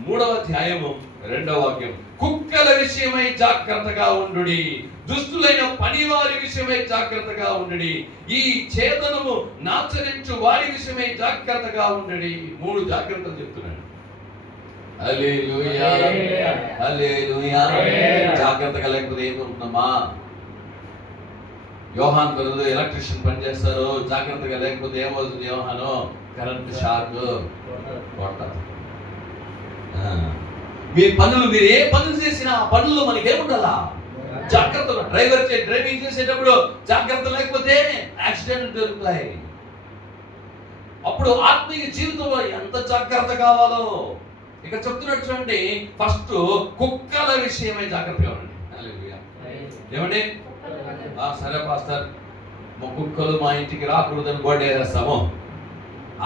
3వ అధ్యాయము 2వ వాక్యం, కుక్కల విషయమై జాగ్రత్తగా ఉండుడి, దుష్టులైన పనివారి విషయమై జాగ్రత్తగా ఉండుడి, ఈ ఛేదనము నాచరించు వారి విషయమై జాగ్రత్తగా ఉండుడి. 3 జాగ్రత్తలు చెప్తున్నాడు. హల్లెలూయా, హల్లెలూయా. జాగ్రత్తగా లేకపోతే ఏమవుతుందమ్మా? యోహాన్ బదులు ఎలక్ట్రిషియన్ పనిచేస్తారు, జాగ్రత్తగా లేకపోతే ఏమవుతుంది? యోహాను కరెంట్ షాక్ కొట్టదు. మీ పనులు, మీరు ఏ పనులు చేసినా ఆ పనుల్లో మనకి ఏముండాలా? జాగ్రత్తగా. డ్రైవింగ్ చేసేటప్పుడు జాగ్రత్త లేకపోతే యాక్సిడెంట్ జరుగుతాయి. అప్పుడు ఆత్మీయ జీవితంలో ఎంత జాగ్రత్త కావాలో ఇక్కడ చెప్తున్నట్టు చూడండి. ఫస్ట్ కుక్కల విషయమై జాగ్రత్తగా ఉండండి. ఏమండి? సరే పాస్టర్, మా కుక్కలు మా ఇంటికి రాకూడదని బోర్డు వేసేస్తాము.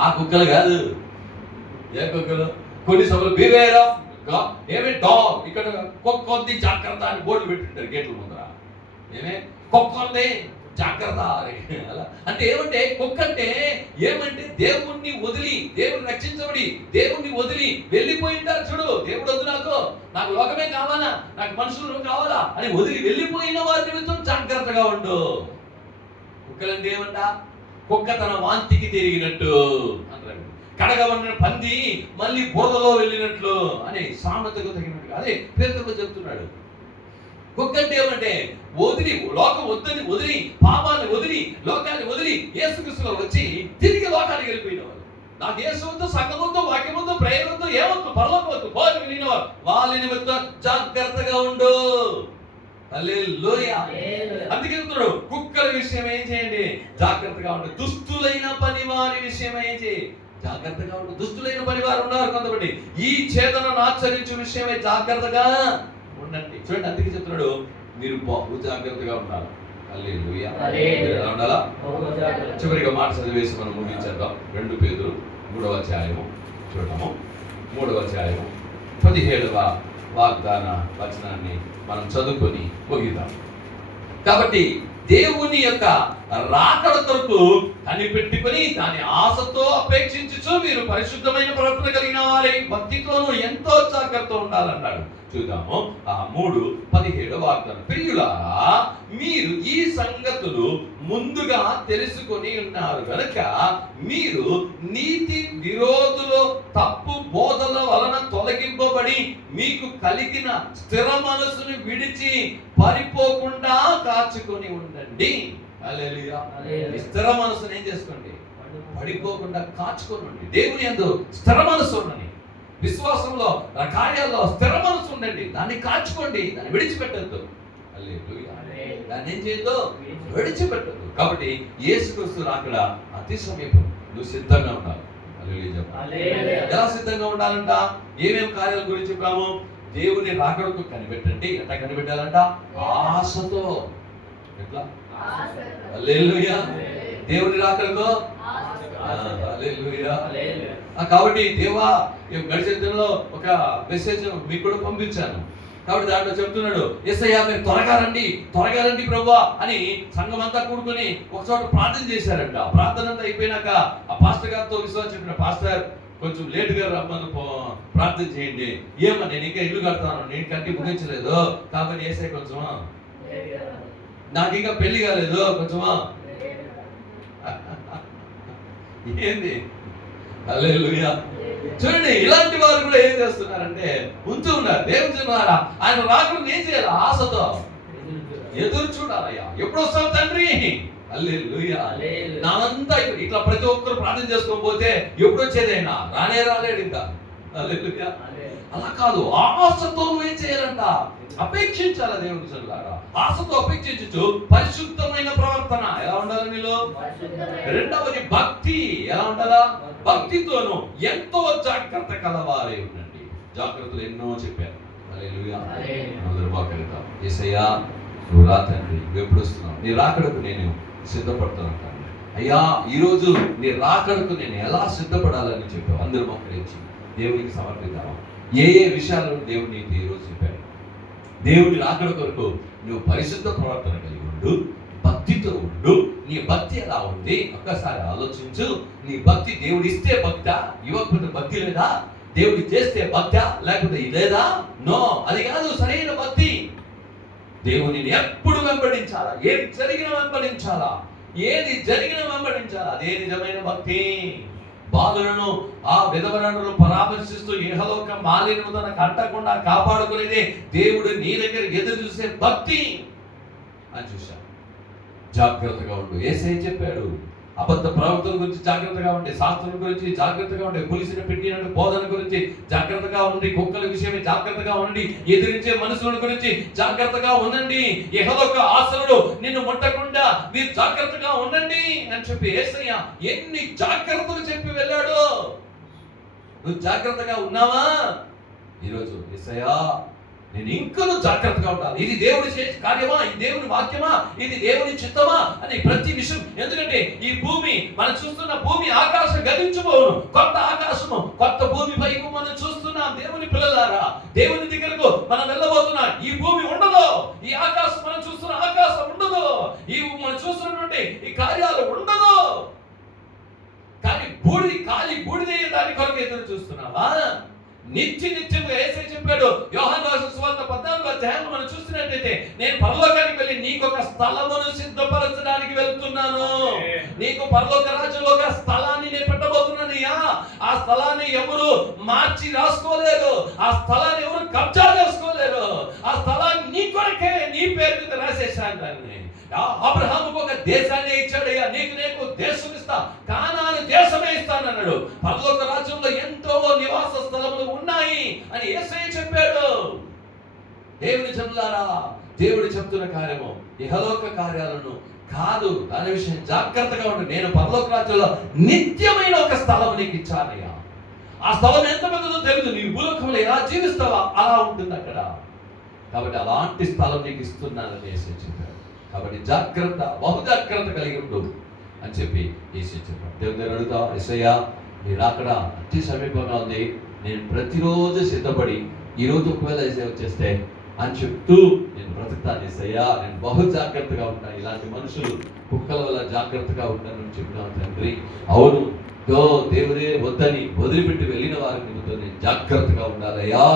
ఆ కుక్కలు కాదు. ఏ కుక్కలు? కొన్ని సభలు బివేర్ ఆఫ్ ఏమే డాగ్, ఇక్కడ కుక్క ఉంది జాగ్రత్త అని బోర్డు పెట్టింటారు గేట్ల ముందర. ఏమే కుక్క ఉంది జాగ్రత్త అలా అంటే ఏమంటే, కుక్క అంటే ఏమంటే దేవుణ్ణి వదిలి, దేవుని రక్షించబడి దేవుణ్ణి వదిలి వెళ్ళిపోయింటారు చూడు. దేవుడు వద్దు, నాకు లోకమే కావాలా, నాకు మనుషులు కావాలా అని వదిలి వెళ్ళిపోయిన వారి నిమిత్తం జాగ్రత్తగా ఉండు. కుక్కలంటే ఏమంట? కుక్క తన వాంతికి తిరిగినట్టు అంటారు. కడగబడిన పంది మళ్ళీ బురదలో వెళ్ళినట్లు అని సామెతకు తగినట్టుగా అదే పేతురు చెప్తున్నాడు. కుక్క అంటే ఏమంటే వదిలి, లోకం వద్దని వదిలి, పాపాన్ని వదిలి, లోకాన్ని వదిలి యేసుక్రీస్తులో వచ్చి తిరిగి లోకానికి వెళ్ళిపోయిన వాళ్ళు. నాకు యేసు వద్దు, సంఘం వద్దు, వాక్యం వద్దు, ప్రేయర్ వద్దు, ఏమొద్దు, పరలోకం వద్దు, పోలి వినిన వాళ్ళ నిమిత్తం జాగ్రత్తగా ఉండు. హల్లెలూయా. అందుకే చెప్తున్నాడు, కుక్కల విషయం ఏం చేయండి? జాగ్రత్తగా ఉండు. దుస్తులైన పని వారి విషయం ఏం చేయి? జాగ్రత్తగా ఉండు. దుస్తులైన పని వారు ఉన్నారు కొంతమంది. ఈ ఛేదనను ఆచరించే విషయమై జాగ్రత్తగా ఉండండి. చూడండి, అందుకే చెప్తున్నాడు మీరు బహు జాగ్రత్తగా ఉండాలి. హల్లెలూయా. ఎలా ఉండాలా? చివరిగా మాట చదివేసి మనం ముగించేద్దాం. 2 పేతురు 3వ అధ్యాయము చూడము. 3వ అధ్యాయము 17వ వాగ్దాన వచనాన్ని మనం చదువుకొని ముగిద్దాం. కాబట్టి దేవుని యొక్క రాకడ కొరకు కనిపెట్టుకొని దాని ఆశతో అపేక్షించుచు మీరు పరిశుద్ధమైన ప్రవర్తన కలిగిన వారై భక్తితోనూ ఎంతో జాగ్రత్త ఉండాలన్నాడు. చూద్దాము 3:17 వాగ్దానం. ప్రియులారా, మీరు ఈ సంగతులు ముందుగా తెలుసుకొని ఉన్నారు కనుక మీరు నీతి విరోధులు తప్పు బోధల వలన తొలగింపబడి మీకు కలిగిన స్థిర మనసును విడిచి పరిపోకుండా కాచుకొని ఉండండి. హల్లెలూయా. స్థిర మనసును ఏం చేసుకోండి? పడిపోకుండా కాచుకొని ఉండండి. దేవుని యందు స్థిర మనసు ఉండండి. విశ్వాసంలో కార్యాల్లో స్థిర మనసు ఉండండి. దాన్ని కాచుకోండి, దాన్ని విడిచిపెట్టద్దు. హల్లెలూయా. దాన్ని ఏం చేయొద్దు? విడిచిపెట్టద్దు. కాబట్టి యేసుక్రీస్తు రాకడ అతి సమీపం. నువ్వు సిద్ధంగా ఉండాలి. హల్లెలూయా. ఎలా సిద్ధంగా ఉండాలంట? ఏమేం కార్యాల గురించి చెప్పాము? దేవుని రాకడకు కనిపెట్టండి. ఎట్లా కనిపెట్టాలంట? ఆశతో. ఎట్లా? హల్లెలూయా. దేవుని రాకడకు. హల్లెలూయా. కాబట్టి దేవా, గడిచిన దినంలో ఒక మెసేజ్ మీకు కూడా పంపించాను. కాబట్టి దాంట్లో చెప్తున్నాడు, యేసయ్యా మీరు త్వరగా రండి ప్రభువా అని సంఘం అంతా కూడుకొని ఒక చోట ప్రార్థన చేశారంట. ప్రార్థన అంతా అయిపోయినాక ఆ పాస్టర్ గారితో విశ్వాసం చెప్పిన, పాస్టర్ కొంచెం లేటుగా రమ్మని ప్రార్థన చేయండి. ఏమో నేను ఇంకా ఇల్లు కడతాను, నేను కట్టి ముగించలేదు కాబట్టి యేసయ్య కొంచెమా, నాకు ఇంకా పెళ్లి కాలేదు కొంచెమా. ఏంది? హల్లెలూయా. చూడండి, ఇలాంటి వారు కూడా ఏం చేస్తున్నారంటే ఉంటూ ఉన్నారు. దేవుని జనారా, ఆయన రాకడను ఏం చేయాలి? ఆశతో ఎదురు చూడాలయ్యా. ఎప్పుడు వస్తావు తండ్రి? హల్లెలూయా. నానంతా ఇట్లా ప్రతి ఒక్కరు ప్రార్థన చేసుకోకపోతే ఎప్పుడు వచ్చేదైనా రాలేడు ఇంకా. హల్లెలూయా. అలా కాదు, ఆశతో ఏం చేయాలంట? అపేక్షించాలి. దేవుని జనులారా, ఆశతో అపేక్షించు పరిశుద్ధమైన ప్రవర్తన. ఎలా ఉండాలి నీలో? రెండవది భక్తి. ఎలా ఉండాలా? భక్తితోను ఎంతో జాగ్రత్త కలవారే ఉండండి. జాగ్రత్తలు ఎన్నో చెప్పారు. హల్లెలూయా. అందరూ బాగుంటాం. యేసయ్యా నువ్వు రా తండ్రి, ఎప్పుడు వస్తున్నావు? నీ రాకడకు నేను సిద్ధపడుతున్నాను తండ్రి. అయ్యా, ఈరోజు నీ రాకడకు నేను ఎలా సిద్ధపడాలని చెప్పావు. అందరూ మోకరించి దేవునికి సమర్పిద్దామా? ఏ విషయాలను దేవుడు నీకు ఈరోజు చెప్పాడు? దేవుని రాకడ కొరకు నువ్వు పరిశుద్ధ ప్రవర్తన కలిగి ఉండు, భక్తితో ఉండు, నీ నీ భక్తి ఎలా ఉంది ఒక్కసారి ఆలోచించు. నీ భక్తి దేవుడు ఇస్తే భక్తా, ఇవ్వకపోతే భక్తి లేదా? దేవుడు చేస్తే భక్తా, లేకపోతే లేదా? నో, అది కాదు సరైన భక్తి. దేవునిని ఎప్పుడు వెంబడించాలా, ఏది జరిగిన వెంబడించాలా, ఏది జరిగిన వెంబడించాలా, అదే నిజమైన భక్తి. బాలులను ఆ విధవలను పరామర్శిస్తూ ఇహలోక మాలిన్యము తనకు అంటకుండా కాపాడుకునేదే దేవుడు నీ దగ్గర ఎదురు చూసే భక్తి అని చూశాను. జాగ్రత్తగా ఉండు. యేసయ్య చెప్పాడు, అబద్ధ ప్రవక్తల గురించి జాగ్రత్తగా ఉండి, శాస్త్రం గురించి జాగ్రత్తగా ఉండి, పులిసిన పెట్టిన బోధన గురించి జాగ్రత్తగా ఉండి, కుక్కల విషయమే జాగ్రత్తగా ఉండి, ఎదిరించే మనుషుల గురించి జాగ్రత్తగా ఉండండి, ఇహలోక ఆశలు నిన్ను ముట్టకుండా మీరు జాగ్రత్తగా ఉండండి అని చెప్పి యేసయ్య ఎన్ని జాగ్రత్తలు చెప్పి వెళ్ళాడు. నువ్వు జాగ్రత్తగా ఉన్నావా? ఈరోజు యేసయ్య నేను ఇంకనూ జాగ్రత్తగా ఉండాలి. ఇది దేవుడి కార్యమా, ఇది దేవుని వాక్యమా, ఇది దేవుని చిత్తమా అని ప్రతి విషయం. ఎందుకంటే ఈ భూమి, మనం చూస్తున్న భూమి ఆకాశం గతించబోను, కొత్త ఆకాశము కొత్త భూమి పైపు మనం చూస్తున్నాం. దేవుని పిల్లలారా, దేవుని దగ్గరకు మనం వెళ్ళబోతున్నాం. ఈ భూమి ఉండదు, ఈ ఆకాశం మనం చూస్తున్న ఆకాశం ఉండదు, ఈ మనం చూస్తున్నటువంటి ఈ కార్యాలు ఉండదు. కానీ బూడిదే దాని కొరకు ఎదురు చూస్తున్నావా? నిత్యంగా యేసయ్య చెప్పాడు, యోహాను రాసిన సువార్త 14వ అధ్యాయంలో మనం చూస్తున్నట్లయితే, నేను పరలోకానికి వెళ్ళి నీకు ఒక స్థలమును సిద్ధపరచడానికి వెళ్తున్నాను. నీకు పరలోక రాజ్యంలో ఒక స్థలాన్ని నేను పెట్టబోతున్నానయ్యా. ఆ స్థలాన్ని ఎవరు మార్చి రాసుకోలేరు, ఆ స్థలాన్ని ఎవరు కబ్జా చేసుకోలేరు. ఆ స్థలాన్ని నీ కొరకే నీ పేరు మీద రాసేసాను. దాన్ని అబ్రహాముకు ఒక దేశాన్ని ఇచ్చాడయ్యా, నీకు దేశం ఇస్తా, కానాను దేశమే ఇస్తానన్నాడు. పరలోక రాజ్యంలో ఎంతో నివాస స్థలములు ఉన్నాయి అని యేసయ్య చెప్పాడు. దేవుని జనులారా, దేవుడు చెప్తున్న కార్యము ఇహలోక కార్యాలను కాదు, దాని విషయం జాగ్రత్తగా ఉండు. నేను పరలోక రాజ్యంలో నిత్యమైన ఒక స్థలం నీకు ఇచ్చానయ్యా. ఆ స్థలం ఎంత పెద్దదో తెలియదు, నీ భూలోకంలో ఎలా జీవిస్తావా అలా ఉంటుంది అక్కడ. కాబట్టి అలాంటి స్థలం నీకు ఇస్తున్నానని యేసయ్య చెప్పాడు. కాబట్టి జాగ్రత్త, బహు జాగ్రత్త కలిగి ఉండు అని చెప్పి యేసయ్య చెప్పాడు. దేవుని అడుగుతా, యేసయ్య మీరు అక్కడ అతి సమీపంగా ఉంది, నేను ప్రతిరోజు సిద్ధపడి ఈరోజు ఒకవేళ యేసయ్య వచ్చేస్తే అని చెప్తూ నేను బ్రతుకుతాను. యేసయ్య నేను బహు జాగ్రత్తగా ఉంటాను, ఇలాంటి మనుషులు కుక్కల వల్ల జాగ్రత్తగా ఉంటానని చెప్పినాను తండ్రి. అవును, దేవుడే వద్దని వదిలిపెట్టి వెళ్ళిన వారి నిమిత్తం నేను జాగ్రత్తగా ఉండాలయ్యా.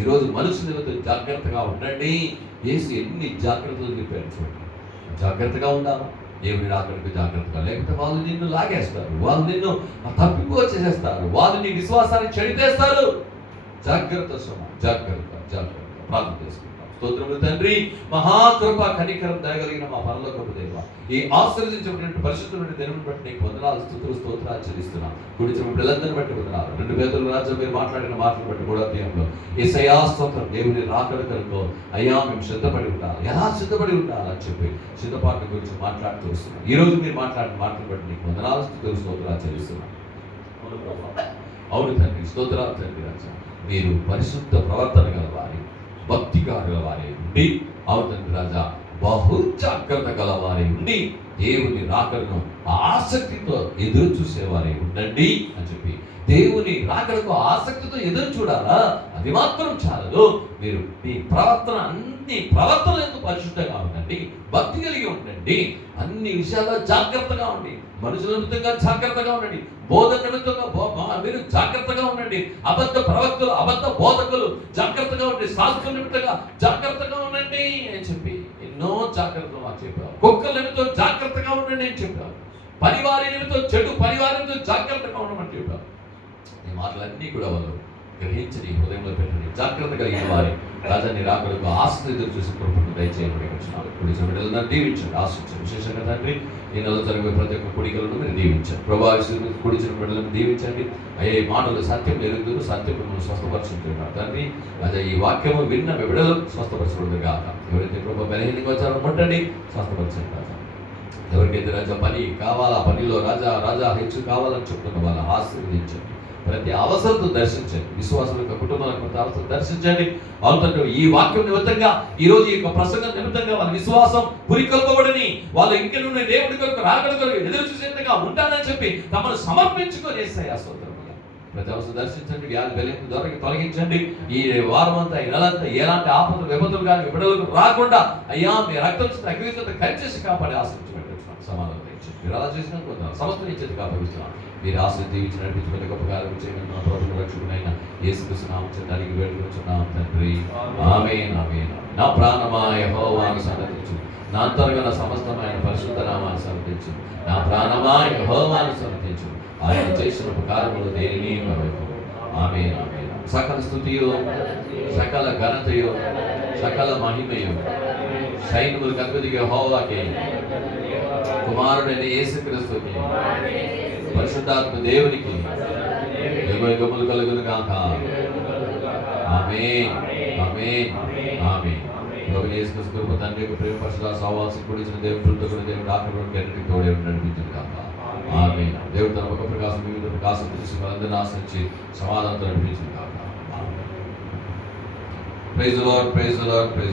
ఈరోజు మనుషుల నిమిత్తం జాగ్రత్తగా ఉండండి. యేసు ఎన్ని జాగ్రత్తలు చెప్పారు చూడండి. జాగ్రత్తగా ఉండాలి, దేవుని రాకడకు జాగ్రత్తగా, లేకపోతే వాళ్ళు నిన్ను లాగేస్తారు, వాళ్ళు నిన్ను తప్పిపో చేసేస్తారు, వాళ్ళు నీ విశ్వాసాన్ని చెడిపేస్తారు. జాగ్రత్త సుమ, జాగ్రత్త జాగ్రత్త. ప్రార్థన చేసుకుంటాం. స్తోత్రములు తండ్రి, మహాకృప కనికరం దయగలిగిన మా పరలోకపు దేవా, ఈ ఆశీర్వదించబడినటువంటి పరిశుద్ధమైన దేవుని బట్టి నీకు వందనాలు, స్తోత్రాలు చెల్లిస్తున్నాం. కూర్చున్న పిల్లలందరిని బట్టి వందనాలు. 2 పేతురు రాజు మీరు మాట్లాడిన మాటలు బట్టి కూడా దేవుడు యేసయ్యా స్తోత్రం. దేవుని రాకడ కొరకు అయ్యా మేము సిద్ధపడి ఉండాలి, ఎలా సిద్ధపడి ఉండాలని చెప్పి సిద్ధపాటు గురించి మాట్లాడుతూ వస్తున్నాం. ఈ రోజు మీరు మాట్లాడిన మాటలు బట్టి నీకు వందనాలు, స్తోత్రాలు చెల్లిస్తున్నాం. అవును తండ్రి, స్తోత్రాలు తండ్రి. రాజా మీరు పరిశుద్ధ ప్రవర్తన గలవారి, భక్తి గలవారి ఉండి, అవుతుంది రాజా బహు జాగ్రత్త గలవారి ఉండి, దేవుని రాకడను ఆసక్తితో ఎదురు చూసేవారే ఉండండి అని చెప్పి, దేవుని రాకడకు ఆసక్తితో ఎదురు చూడాలా, అది మాత్రం చాలదు. మీరు మీ ప్రవర్తన అన్ని ప్రవర్తనలు ఎందుకు పరిశుద్ధంగా ఉండండి, భక్తి కలిగి ఉండండి, అన్ని విషయాల్లో జాగ్రత్తగా ఉండి, మనుషుల నిమిత్తంగా జాగ్రత్తగా ఉండండి, బోధన నిమిత్తంగా మీరు జాగ్రత్తగా ఉండండి, అబద్ధ ప్రవక్తలు అబద్ధ బోధకులు జాగ్రత్తగా ఉండండి, శాస్త్రం నిమిత్తంగా జాగ్రత్తగా ఉండండి అని చెప్పి ఎన్నో జాగ్రత్తలు మాకు చెప్పారు. కుక్కల నిమిత్తం జాగ్రత్తగా ఉండండి అని చెప్పారు. పరివారి నిమిత్తం, చెడు పరివారంతో జాగ్రత్తగా ఉండమని చెప్పారు. ఈ మాటలన్నీ కూడా వాళ్ళు గ్రహించి నీ హృదయంలో పెట్టండి. జాగ్రత్త కలిగిన వారి రాజాన్ని రాకడకు ఆశ ఎదురు చూసి కృపను దయచేయమని వచ్చినారు. కుడిచిన బిడ్డలను దీవించండి, ఆశించండి. విశేషంగా తండ్రి, ఈ నెలలో జరిగే ప్రతి ఒక్క కుడికలను మీరు దీవించండి. ప్రభావితం కుడిచిన బిడ్డలను దీవించండి. అయ్యే మాటలు సత్యం ఎరుగుతున్నారు, సత్యం మిమ్మల్ని స్వస్థపరుచుంటున్నారు తండ్రి. రాజా ఈ వాక్యము విన్న బిడ్డలు స్వస్థపరచబడుతుంది కాక. ఎవరైతే ప్రభు బలహీనంగా వచ్చారో ముట్టండి, స్వస్థపరచండి రాజా. ఎవరికైతే రాజా పని కావాలా, పనిలో రాజా హెచ్చు కావాలని చెప్తున్న వాళ్ళ ఆశీర్వదించండి. ప్రతి అవసరత దర్శించండి. విశ్వాసం యొక్క కుటుంబాలకు ప్రతి అవసరం దర్శించండి. అవుతుంటే ఈ వాక్యం నిమిత్తంగా, ఈ రోజు ఈ యొక్క ప్రసంగం నిమిత్తంగా వాళ్ళ విశ్వాసం పురికొల్పబడని, వాళ్ళు ఇంకెనున్న దేవుడి కొరకు రాకడ కొరకు ఎదురు చూసేందుగా ఉంటానని చెప్పి తమను సమర్పించుకొని యేసయ్యా స్తోత్రములు. ప్రతి అవసరం దర్శించండి. వ్యాధి బలహీనత ద్వారా తొలగించండి. ఈ వారం అంతా, ఈ నెలంతా ఎలాంటి ఆపదలు విపత్తులు కానీ విపడలకు రాకుండా అయ్యా మీ రక్తం అగ్నితో కలిచేసి కాపాడి ఆశ్రయించబెట్టారు. సమాధానం ఇచ్చి మీరు అలా చేసిన కొంత సమస్త నీ చేతికి అప్పగిస్తున్నాను. మీరు ఆశ దీవించి నడిపించుకునే గొప్ప కార్యం చేయమని మా ప్రభువు రక్షకుడైన యేసుక్రీస్తు నామమున చేత అడిగి వేడుకొనుచున్నాం తండ్రి. ఆమేన్ ఆమేన్. నా ప్రాణమా యెహోవాను సన్నతించు, నా అంతరంగన సమస్తమైన పరిశుద్ధ నామాన్ని సన్నతించు. నా ప్రాణమా యెహోవాను సన్నతించు, ఆయన చేసిన ఉపకారములు దేనిని మరొకము. ఆమేన్ ఆమేన్. సకల స్తుతియు, సకల ఘనతయు, సకల మహిమయు సైన్యములకు అధిపతిగా యెహోవాకే, కుమారుడైన యేసుక్రీస్తుకి, పరిశుద్ధాత్మ దేవునికి యుగయుగములు కలుగును గాక. ఆమేన్ ఆమేన్ ఆమేన్. ప్రభువైన యేసుక్రీస్తు కృప, తండ్రి యొక్క ప్రేమ, పరిశుద్ధ సహవాసం కూడిన దేవుని కృతజ్ఞతలు, దేవుని ఆత్మకు అన్నిటికీ తోడే నడిపించును గాక. ఆమేన్. దేవుడు తన ముఖ ప్రకాశం వివిధ ప్రకాశం తీసి మనందరిని ఆశ్రయించి సమాధానంతో నడిపించును గాక. Praise the Lord, praise the Lord, praise